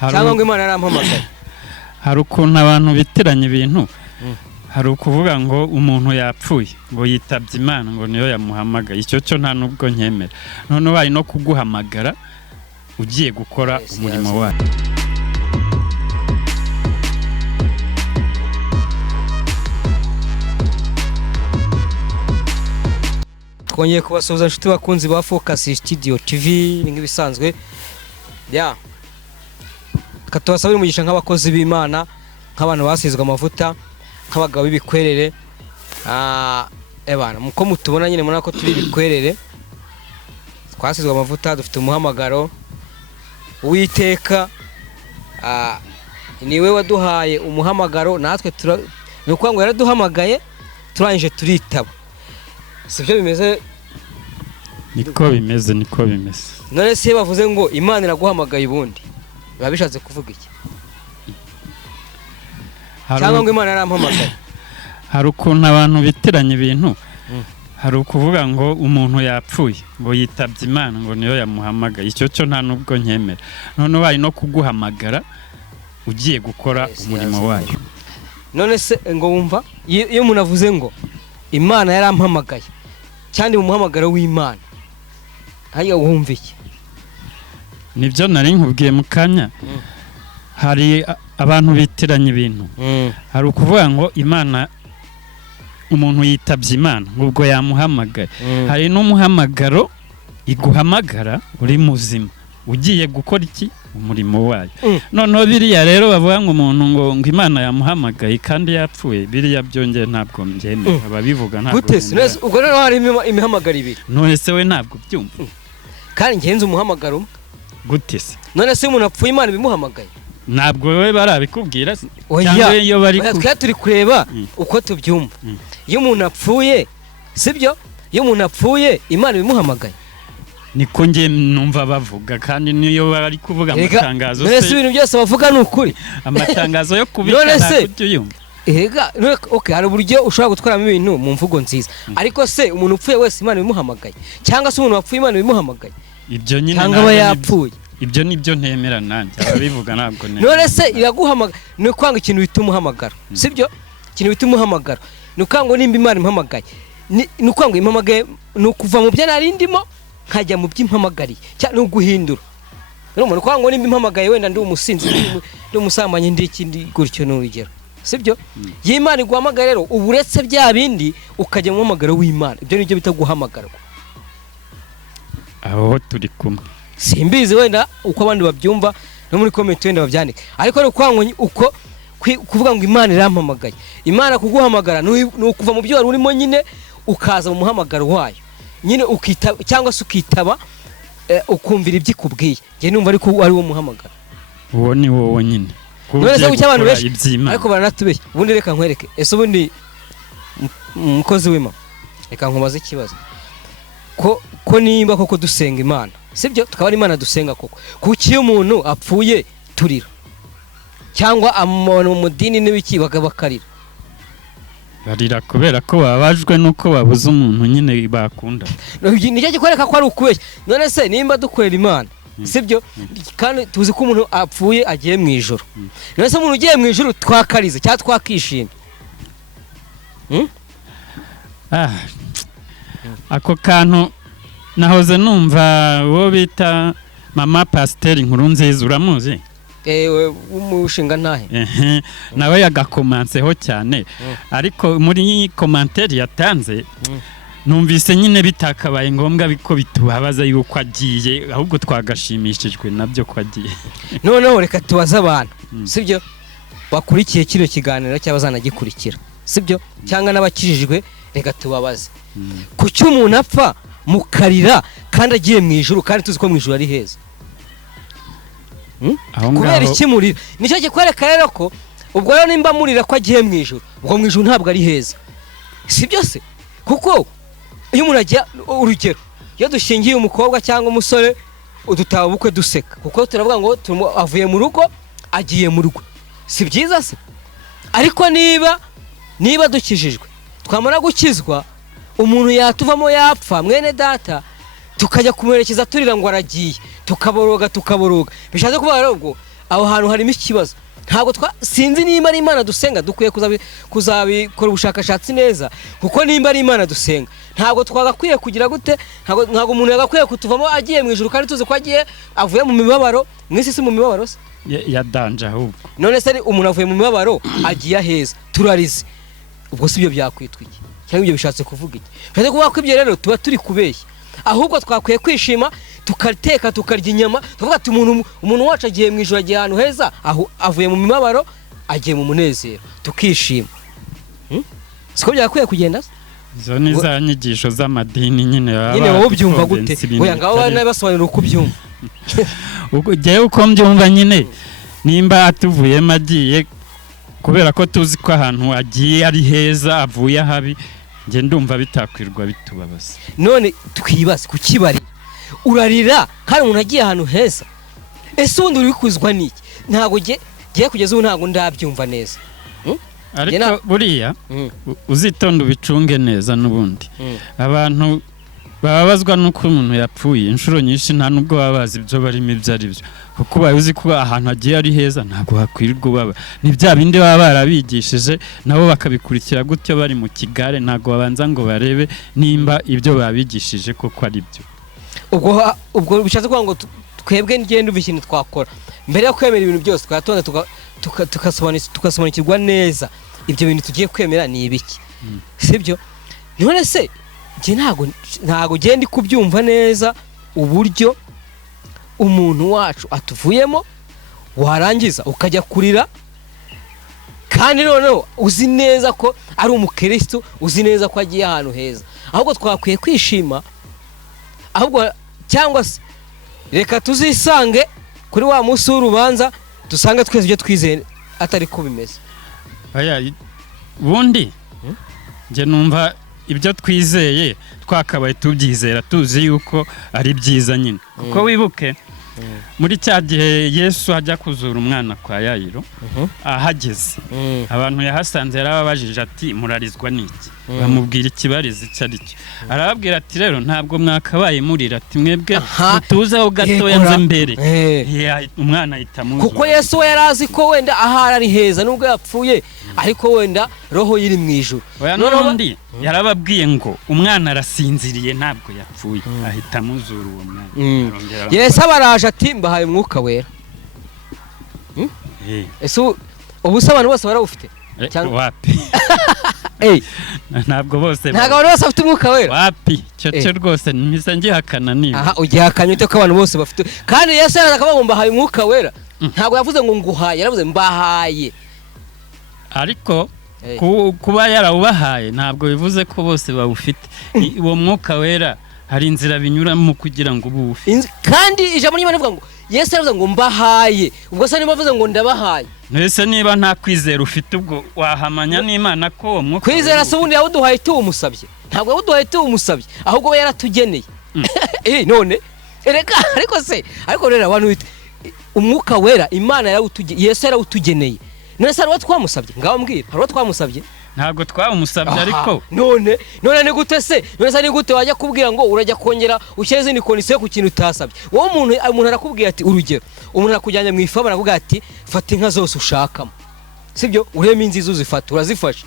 cyangwa ngo Imana yarampamagaye. Hari ukuntu abantu bitiranya ibintu. Hari ukuvuga ngo umuntu yapfuye ngo yitabye Imana ngo niyo yamuhamagaye. Icyo cyo nta nubwo nkemera. None bari no kuguhamagara ugiye gukora umurimo wawe. Twongeye kubasuhuza inshuti bakunzi ba Focus Studio TV nk'ibisanzwe. Katubasabira umugisha nk'abakozi b'Imana, nk'abantu basizwe amavuta, nk'abagabo b'ibikwerere. Ebana muko mutubona nyine muna ko turi bikwerere. Twasizwe amavuta, dufite umuhamagaro. Uwiteka niwe waduhaye umuhamagaro, natwe nuko ngo yaraduhamagaye turangije turitaba. Sibyo bimeze? Niko bimeze. None se bavuze ngo Imana iraguhamagaye ubundi biba bishatse kuvuga iki? Cyangwa ngo Imana yarampamagaye. Hari ukuntu abantu bitiranya ibintu. Hari ukuvuga ngo umuntu yapfuye ngo yitabye Imana ngo niyo yamuhamagaye. Icyo cyo nta nubwo nkemera. None bari no kuguhamagara ugiye gukora umurimo wayo. None se ngo wumva iyo umuntu avuze ngo Imana yarampamagaye cyane mu muhamagaro w'Imana, hariya wumva iki? Nibyo nari nkubwiye mu kanya. Hari abantu bitiranya ibintu. Hari ukuvuga ngo Imana, umuntu yitabye Imana ubwo yamuhamagaye. Hari n'umuhamagaro iguhamagara uri muzima ugiye gukora iki? Umurimo wayo. Noneho biriya rero bavuga ngo umuntu ngo Imana yamuhamagaye kandi yapfuye, biriya byongeye ntabwo mbyemera. Ababivuga ntabwo. Gute se? Ubwo rero hari imihamagaro ibiri. None se we ntabwo byumva? Kandi ngenze umuhamagaro. Gute se? None se umuntu apfuye Imana bimuhamagaye? Ntabwo we barabikubwira cyangwa iyo bari turi kureba uko tubyumva. Iyo umuntu apfuye, sibyo? Iyo umuntu apfuye Imana bimuhamagaye. Niko nge numva bavuga, kandi niyo bari kuvuga amatangazo se. None se ibintu byose bavuga n'ukuri. Amatangazo yo kubikana kubyumva. Okay, hari uburyo ushobora gutwaramo ibintu mu mvugo nziza. Ariko se umuntu upfuye wese Imana bimuhamagaye? Cyangwa se umuntu wapfuye Imana bimuhamagaye? Ibyo nyine cyangwa yapfuye. Ibyo nibyo ntemera nanjye. Ababivuga ntabwo ntemera. None se iraguhamagara no kwanga ikintu bita umuhamagaro. Sibyo? Ikintu bita umuhamagaro. No kwanga nimba Imana impamagaye. No kwanga impamagaye no kuva mu byo narindimo nkajya mu by'impamagariye cyane uguhindura. Umuntu kwanga nimba impamagaye wenda ndi umusinzi ndi umusamanye ndi ikindi gutyo n'urugero. Sibyo? Y'Imana iguhamagara rero uburetse bya bindi ukajya mu muhamagaro w'Imana. Ibyo nibyo bita guhamagarwa. Aho turi kumwe. Simbizi wenda uko abandi babyumva no muri comment wenda babyandika. Ariko no kwanga uko kuvuga ngo Imana irampamagaye. Imana kuguhamagara no kuva mu byo wari urimo nyine ukaza mu muhamagaro wayo. Nyine ukitaba cyangwa se ukitaba ukumvira ibyikubwiye. Nge numva ariko ari wo muhamagara. Uwo ni wowe nyine. None se cy'abantu benshi ariko baranatubeshya. Ubundi reka nkwereke. Ese ubundi umukozi w'Imana. Reka nkubaze ikibazo. Ko nimba koko dusenga Imana. Sibyo? Tukaba ari Imana dusenga koko. Kuki umuntu apfuye turira? Cyangwa amuntu mu dini n'ibiki bakabakarira? Barira kubera ko babajwe nuko babuze umuntu nyine bakunda. Nicyo gikwereka ko ari ukubeshya. None se nimba dukorera Imana, sibyo? Kandi tuzi ko umuntu apfuye agiye mu ijuru. None se umuntu ugiye mu ijuru twakarize cyangwa twakishimye? Ako kantu nahoze numva wo bita Mama Pasteur Nkurunziza, uramuzi? Umushinga ntahe. Nawe yagakomanseho cyane. Ariko muri commentaire yatanze numvise nyine bitakabaye ngombwa biko bitubabaza yuko agiye, ahubwo twagashimishijwe nabyo ko agiye. Noneho reka tubaza abantu, sibyo? Bakurikiye kino kiganiro cy'abazanagikurikira, sibyo? Cyangwa n'abakijijwe reka tubabaze. Kuki umuntu apfa mukarira kandi agiye mu ijuru kandi tuzi ko mu ijuru ari heza? Kubera iki murira? Nicyo gikwereka rero ko ubwo rero nimba murira ko agiye mu ijuru, ubwo mu ijuru ntabwo ari heza. Sibyo se? Kuko iyo umuntu agiye, urugero iyo dushingiye umukobwa cyangwa umusore udutaba ubukwe duseka, kuko turavuga ngo avuye mu rugo agiye mu rugo. Si byiza se? Ariko niba dukijijwe, twamara gukizwa, umuntu yatuvamo yapfa mwene data, tukajya kumuherekeza turira ngo aragiye, tukaboroga. Bishatse kuvuga rero ubwo aho hantu harimo ikibazo. Ntabwo sinzi nimba ari Imana dusenga, dukwiye kuzabikora ubushakashatsi neza, kuko nimba ari Imana dusenga ntabwo twagakwiye kugira gute, ntabwo umuntu yagakwiye kutuvamo agiye mu ijuru kandi tuzi ko avuye mu mibabaro. Mwisi si mu mibabaro se ya danje ahubwo. None se umuntu avuye mu mibabaro agiye aheza, turarize, ubwo si byo byakwitwa iki cyangwa ibyo bishatse kuvuga iki? Bishatse kuvuga ko ibyo rero tuba turi kubeshya, ahubwo twakwiye kwishima tukateka tukarya inyama, tuvuga ati umuntu wacu agiye mu ijuru, agiye ahantu heza, avuye mu mibabaro agiye mu munezero, tukishima. Siko byakwiye kugenda. Izo ni za nyigisho z'amadini nyine wowe ubyumva gute? Oya ngaho nabasobanurira uko ubyumva. Ugiye uko mbyumva nyine, nimba atuvuyemo agiye kubera ko tuzi ko ahantu agiye ari heza, avuye habi, nge ndumva bitakwirwa bitubabaza. None twibaze kukibari urarira kandi umuntu agiye ahantu heza, ese ubundi uri kuzwa n'iki? Ntabwo giye kugeza ubu ntabwo ndabyumva neza. Ariko buriya uzitonda ubicunge neza n'ubundi. Abantu bababazwa nuko umuntu yapfuye inshuro nyinshi nta nubwo babazi ibyo barimo ibyo ari byo, kuko uzi ko ahantu agiye ari heza ntabwo hakwirirwa baba. Ni bya bindi baba barabigishije nabo bakabikurikira gutyo bari mu kigare, ntabwo babanza ngo barebe nimba ibyo babigishije koko ari byo. Ubwo bishatse kuvuga ngo twebwe ngende ubishyine twakora mbere yo kwemera ibintu byose, twatonda tugasobanukirwa neza ibyo bintu tugiye kwemera ni ibiki, sibyo? None se ntago genda kubyumva neza uburyo umuntu wacu atuvuyemo warangiza ukajya kurira, kandi noneho uzi neza ko ari umukristo, uzi neza ko agiye ahantu heza. Ahubwo twakwiye kwishima, ahubwo cyangwa se reka tuzisange kuri wa munsi w'urubanza, dusanga twese ibyo twizeye atari ko bimeze. Bundi nge numva ibyo twizeye twakabaye tubyizera, tuzi yuko ari byiza nyine. Kuko wibuke muri cya gihe Yesu ajya kuzura umwana kwa Yayiro, ahageze abantu yahasanze yarababajije ati murarizwa n'iki? Bamubwira ikibariza icyo ari cyo. Arababwira ati rero ntabwo mwakabaye murira, ati mwebwe mutuzeho gatoya nze mbere. Umwana ahita amuzura, kuko Yesu we yarazi ko wenda ahari ari heza nubwo yapfuye, ariko wenda roho yiri mu ijuru. N'undi yarababwiye ngo umwana arasinziriye ntabwo yapfuye, ahita amuzura uwo mwana. Yesu abaraje ati mbahaye umwuka wera. Ese ubu se abantu bose barawufite cyangwa wapi? Ntabwo bose bafite umwuka wera. Wapi? Cyo rwose mpise ngihakana niba. Aha ugihakanye ute ko abantu bose bafite? Kandi Yesu yaraza akavuga ngo mbahaye umwuka wera. Ntabwo yavuze ngo nguhaye, yaravuze mbahaye. Ariko kuba yarawubahaye ntabwo bivuze ko bose bawufite. Uwo mwuka wera hari inzira binyuramo kugira ngo ubuwufite. Kandi ijambo ry'Imana rivuga ngo Yesu yaravuze ngo mbahaye. Ubwo se niba avuze ngo ndabahaye, ese niba nta kwizera ufite ubwo wahamanya n'Imana ko uwo mwuka kwizera se ubundi yawuduhaye tuwumusabye? Ntabwo yawuduhaye tuwumusabye, ahubwo we yaratugeneye. None ariko rero abantu umwuka wera Imana yarawutugeneye, Yesu yarawutugeneye. None se ari twamusabye? Ngaho mbwira, ari twamusabye? Ntabwo twamusabye. Ariko none ni gute se? None se ni gute wajya kubwira ngo urajya kongera ushyire izindi kondisiyo ku kintu utasabye? Wowe umuntu arakubwira ati, urugero umuntu arakujyanye mu ifamu arakubwira ati fata inka zose ushakamo, sibyo? Ureme inziza uzifata, urazifashe,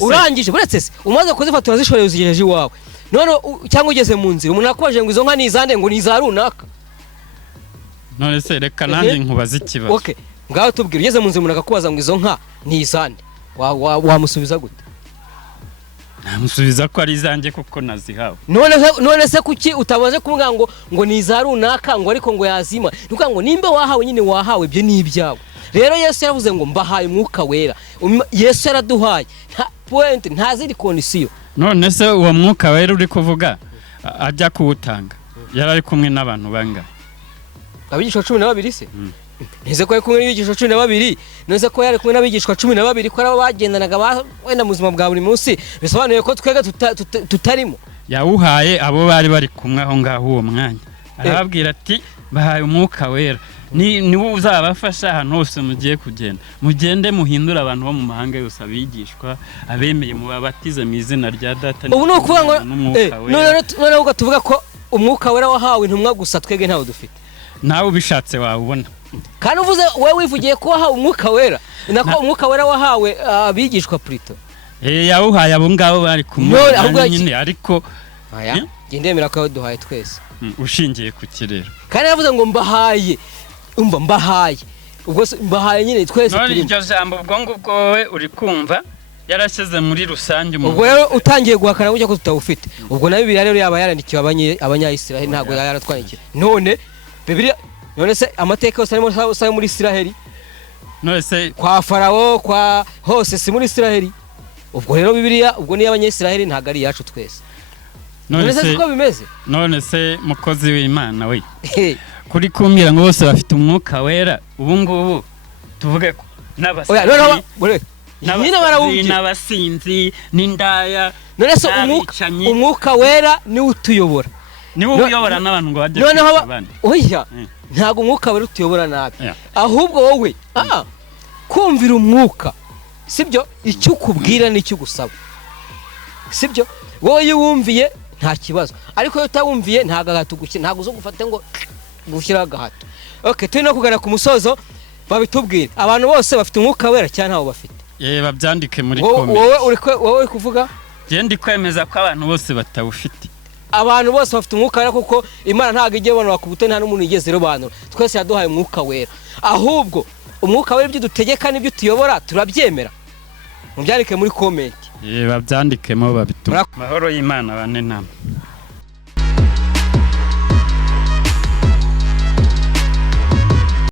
urangije buretse se umaze kuzifata urazishoreye uzigejeje iwawe. None cyangwa ugeze mu nzira umuntu akubajije ngo izo nka ni izande, ngo ni iza runaka. None se reka nanjye nkubaza ikibazo. Okay, ngaho tubwire, ugeze mu nzira umuntu akakubaza ngo izo nka ni izande, wamusubiza gute? Namusubiza ko ari izanjye kuko nazihawe. None se kuki utabaje kuvuga ngo ni za runaka, ngo ariko ngo yazima? Nukuvuga ngo nimba wahawe nyine wahawe, byo ni ibyawe. Rero Yesu yaravuze ngo mbahaye umwuka wera. Yesu yaraduhaye, nta point, nta zindi kondisiyo. None se uwo mwuka wera uri kuvuga ajya kuwutanga yari ari kumwe n'abantu bangahe? Abigishwa 12 se? Neze ko yari kumwe n'abigishwa 12, neze ko yari kumwe n'abigishwa 12 ko arabo bagendanaga wenda mu buzima bwa buri munsi, bisobanuye ko twega tutarimo. Yawuhaye abo bari kumwe aho ngaho uwo mwanya. Arababwira ati bahaye umwuka wera, ni wo uzabafasha ahantu hose mugiye kugenda. Mugende muhindura abantu bo mu mahanga yose abigishwa, abemeye mu babatize mu izina rya Data. Ubu no kuvuga ngo none uko tuvuga ko umwuka wera wahawe intumwa gusa, twege ntawo dufite. Nawe ubishatse wawubona. kandi uvuze wowe wivugiye ko wahawe umwuka wera nako umwuka wera wahawe abigishwa Plito yawuhaye abo ngabo bari kumwe nyine ariko aya gendemera ko duhaye twese ushingiye ku kirero kandi yavuze ngo mbahaye mbahaye ubwo mbahaye nyine twese turi iryo jambo ubwo ngubwo wowe uri kumva yarashyize muri rusange ubwo rero utangiye guhakana gutya ko tutawufite ubwo na Bibiliya rero yaba yarandikiwe abanyayisiraheli ntabwo yaratwandikiye none Bibiliya none se amateka yose arimo sayo muri Isiraheli none se kwa Farawo kwa hose si muri Isiraheli ubwo rero Bibiliya ubwo ni abanyayisiraheli ntabwo ari yacu twese none se uko bimeze none se mukozi w'Imana we kuri kumbwira ngo bose bafite umwuka wera ubu ngubu tuvuge ko n'abasinzi n'indaya none se umwuka wera ni utuyobora ni uyobora n'abantu ngo bajye abandi oya ntago umwuka wera utuyobora nabi ahubwo wowe kumvira umwuka sibyo icyo ukubwira n'icyo gusaba sibyo wowe yumviye nta kibazo ariko iyo utawumviye ntago agatugukira ntago uzo gufata ngo gushyira agahato okay turi no kugana ku musozo babitubwira abantu bose bafite umwuka wera cyane ntawo bafite babyandike muri comment wowe kuvuga je ndi kwemeza ko abantu bose batawufite abantu bose bafite umwuka wera kuko Imana ntago ijye bonora ku buto nta n'umuntu yigeze robanura twese yaduhaye umwuka wera ahubwo umwuka wera ibyo dutegeka n'ibyo tuyobora turabyemera mubyandike muri comment babyandikemo babituma mahoro y'Imana bane namwe